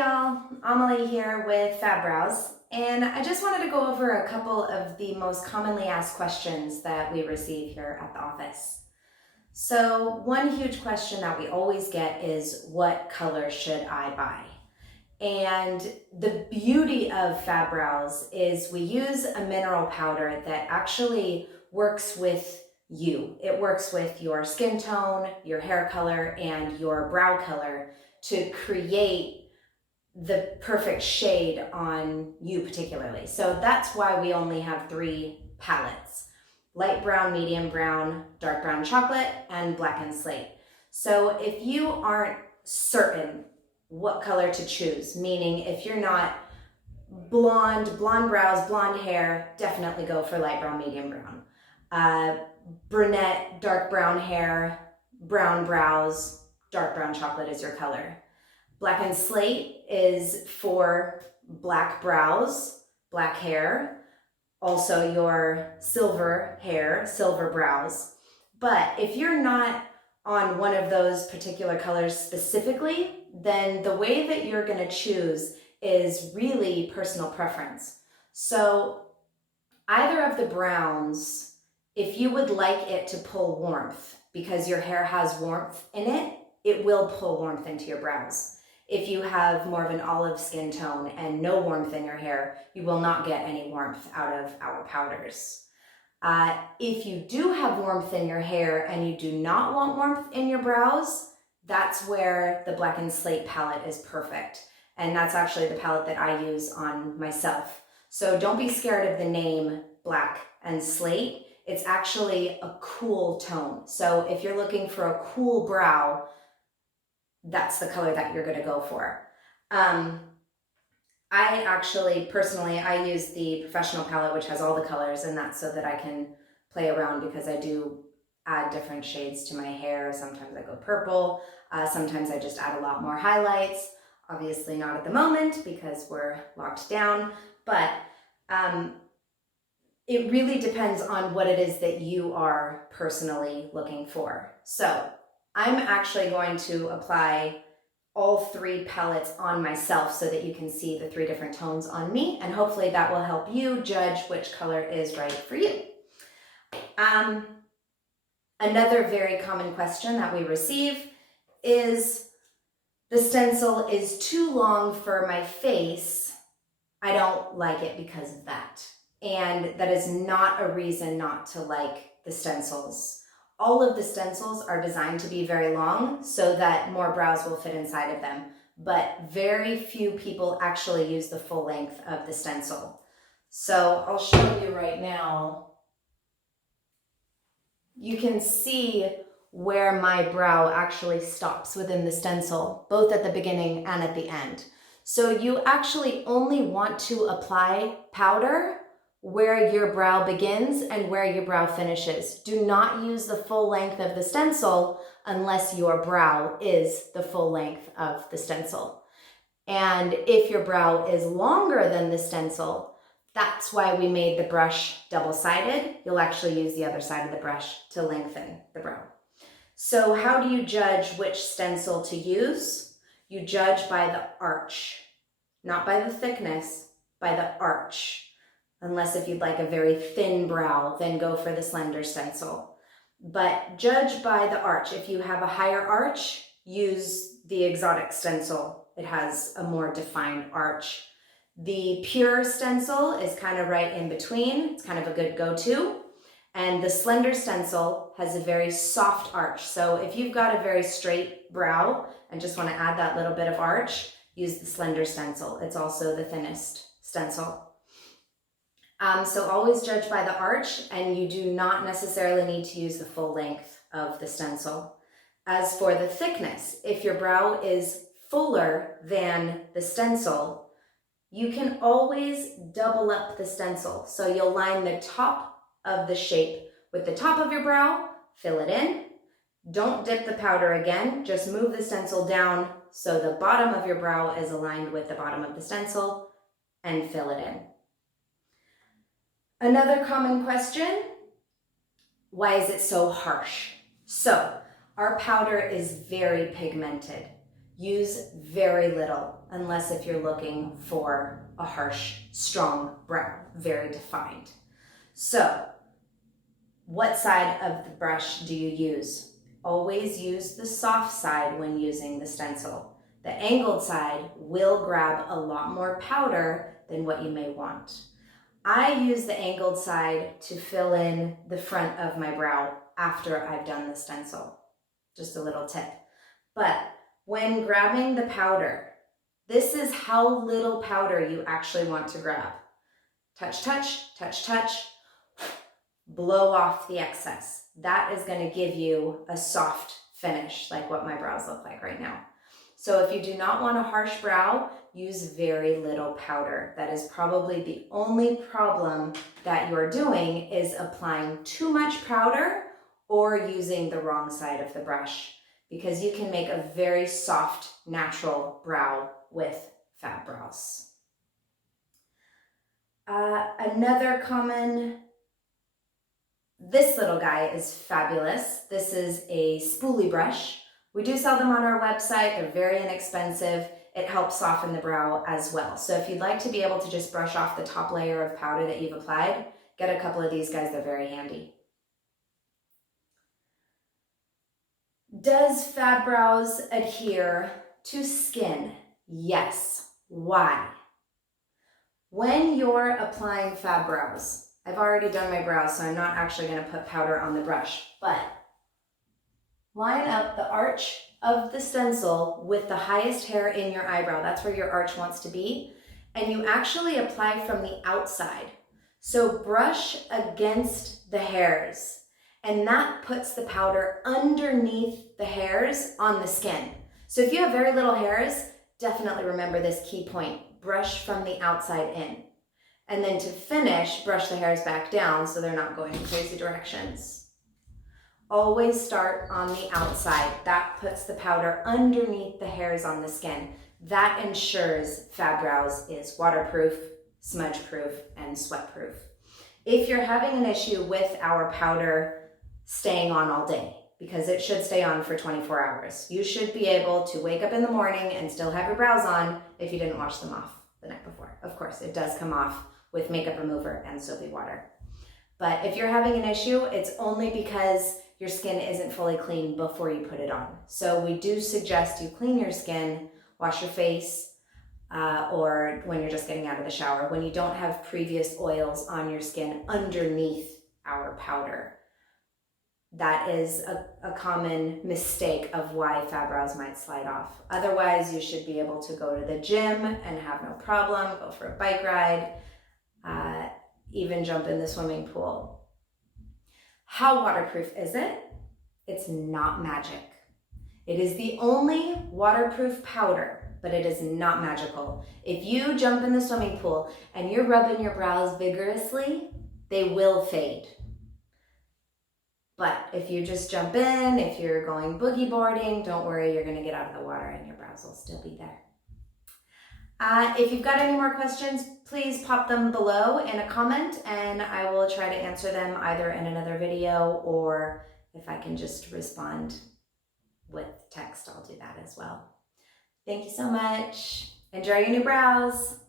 y'all, Amelie here with Fab Brows, and I just wanted to go over a couple of the most commonly asked questions that we receive here at the office. So one huge question that we always get is, what color should I buy? And the beauty of Fab Brows is we use a mineral powder that actually works with you. It works with your skin tone, your hair color, and your brow color to create the perfect shade on you particularly. So that's why we only have 3 palettes: light brown, medium brown, dark brown chocolate, and black and slate. So if you aren't certain what color to choose, meaning if you're not blonde brows, blonde hair, definitely go for light brown, medium brown. Brunette, dark brown hair, brown brows, dark brown chocolate is your color. Black and slate is for black brows, black hair, also your silver hair, silver brows. But if you're not on one of those particular colors specifically, then the way that you're going to choose is really personal preference. So either of the browns, if you would like it to pull warmth, because your hair has warmth in it, it will pull warmth into your brows. If you have more of an olive skin tone and no warmth in your hair, you will not get any warmth out of our powders. If you do have warmth in your hair and you do not want warmth in your brows, that's where the black and slate palette is perfect. And that's actually the palette that I use on myself. So don't be scared of the name black and slate. It's actually a cool tone. So if you're looking for a cool brow, that's the color that you're gonna go for. I actually, personally, I use the professional palette, which has all the colors, and that's so that I can play around, because I do add different shades to my hair. Sometimes I go purple, sometimes I just add a lot more highlights. Obviously not at the moment because we're locked down, but it really depends on what it is that you are personally looking for. So I'm actually going to apply all 3 palettes on myself so that you can see the 3 different tones on me, and hopefully that will help you judge which color is right for you. Another very common question that we receive is, the stencil is too long for my face. I don't like it because of that. And that is not a reason not to like the stencils. All of the stencils are designed to be very long so that more brows will fit inside of them, but very few people actually use the full length of the stencil. So I'll show you right now. You can see where my brow actually stops within the stencil, both at the beginning and at the end. So you actually only want to apply powder where your brow begins and where your brow finishes. Do not use the full length of the stencil unless your brow is the full length of the stencil. And if your brow is longer than the stencil, that's why we made the brush double-sided. You'll actually use the other side of the brush to lengthen the brow. So how do you judge which stencil to use? You judge by the arch, not by the thickness, by the arch. Unless if you'd like a very thin brow, then go for the slender stencil. But judge by the arch. If you have a higher arch, use the exotic stencil. It has a more defined arch. The pure stencil is kind of right in between. It's kind of a good go-to. And the slender stencil has a very soft arch. So if you've got a very straight brow and just want to add that little bit of arch, use the slender stencil. It's also the thinnest stencil. So always judge by the arch, and you do not necessarily need to use the full length of the stencil. As for the thickness, if your brow is fuller than the stencil, you can always double up the stencil. So you'll line the top of the shape with the top of your brow, fill it in. Don't dip the powder again, just move the stencil down so the bottom of your brow is aligned with the bottom of the stencil, and fill it in. Another common question, why is it so harsh? So our powder is very pigmented. use very little, unless if you're looking for a harsh, strong brow, very defined. So, what side of the brush do you use? Always use the soft side when using the stencil. The angled side will grab a lot more powder than what you may want. I use the angled side to fill in the front of my brow after I've done the stencil. Just a little tip. But when grabbing the powder, this is how little powder you actually want to grab. Touch, touch, touch, touch, blow off the excess. That is going to give you a soft finish, like what my brows look like right now. So if you do not want a harsh brow, use very little powder. That is probably the only problem that you're doing, is applying too much powder or using the wrong side of the brush, because you can make a very soft, natural brow with Fab Brows. Another common, this little guy is fabulous. This is a spoolie brush. We do sell them on our website. They're very inexpensive. It helps soften the brow as well. So if you'd like to be able to just brush off the top layer of powder that you've applied, get a couple of these guys. They're very handy. Does Fab Brows adhere to skin? Yes. Why? When you're applying Fab Brows, I've already done my brows, so I'm not actually going to put powder on the brush, but line up the arch of the stencil with the highest hair in your eyebrow. That's where your arch wants to be. And you actually apply from the outside. So brush against the hairs. And that puts the powder underneath the hairs on the skin. So if you have very little hairs, definitely remember this key point. Brush from the outside in. And then to finish, brush the hairs back down so they're not going in crazy directions. Always start on the outside. That puts the powder underneath the hairs on the skin. That ensures Fab Brows is waterproof, smudge-proof, and sweat-proof. If you're having an issue with our powder staying on all day, because it should stay on for 24 hours, you should be able to wake up in the morning and still have your brows on if you didn't wash them off the night before. Of course, it does come off with makeup remover and soapy water. But if you're having an issue, it's only because your skin isn't fully clean before you put it on. So we do suggest you clean your skin, wash your face, or when you're just getting out of the shower, when you don't have previous oils on your skin underneath our powder. That is a common mistake of why Fab Brows might slide off. Otherwise, you should be able to go to the gym and have no problem, go for a bike ride, even jump in the swimming pool. How waterproof is it? It's not magic. It is the only waterproof powder, but it is not magical. If you jump in the swimming pool and you're rubbing your brows vigorously, they will fade. But if you just jump in, if you're going boogie boarding, don't worry, you're gonna get out of the water and your brows will still be there. If you've got any more questions, please pop them below in a comment and I will try to answer them either in another video, or if I can just respond with text, I'll do that as well. Thank you so much. Enjoy your new brows.